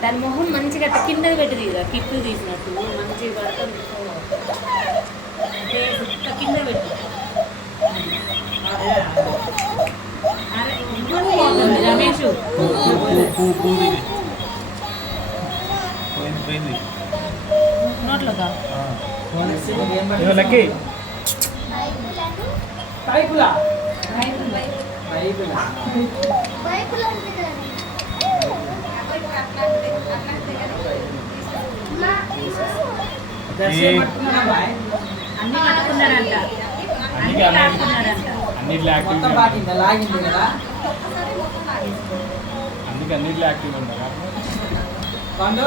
దాని మొహం మంచిగా అట్ట కింద పెట్టి కదా కిట్టు తీసినట్టు మంచిగా కింద పెట్టి రమేష్ పోయింది పోతుంది నోట్లోగా లక్కీ. పైపులా? అన్ని పట్టుకున్నాడంట అన్ని లాక్కున్నాడంట అన్నిట్లో యాక్టివ్ మొత్తం పాటిందా? లాగింది కదా. అందుకే అన్నిట్లో యాక్టివ్ ఉన్నారు పండు.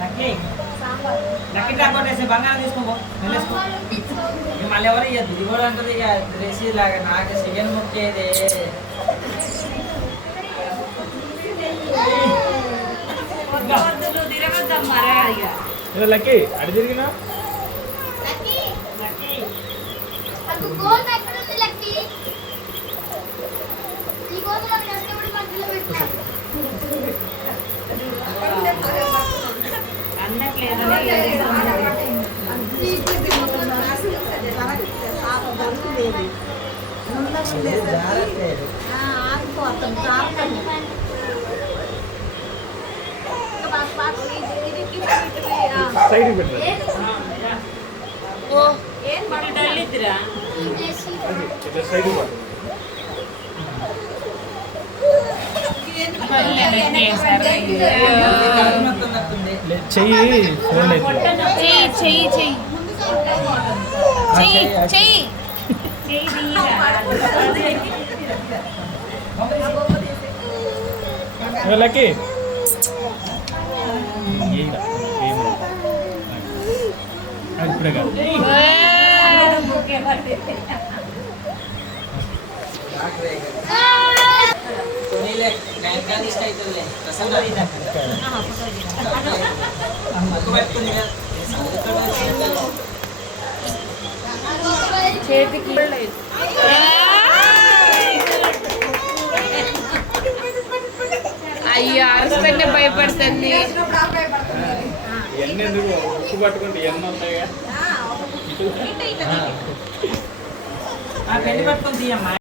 లక్కీ. లక్కీ డ్రా కొట్టేసి బంగారం ఇక మళ్ళీ ఎవరు ఇయ్యద్దు ఇది కూడా అంటది ఇక డ్రెస్ లాగా నాకు సెకండ్ ముక్కేదే. లక్కీ అడి తిరిగినా? అందట్లేదని జారట్లేదు సైడ్ పెట్టారు ఓ ఇటు డల్లిద్దిరా ఇట్లా సైడ్ కడుపు నొత్తున్నట్టుంది చెయ్యి ఫోన్ అయితే చెయ్యి చెయ్యి చెయ్యి చెయ్యి చెయ్యి చెయ్యి లక్కీ ఇప్పుడే కాదు కొనీలే అయ్యో అరుస్తేనే భయపడుతుంది. పట్టుకుంటే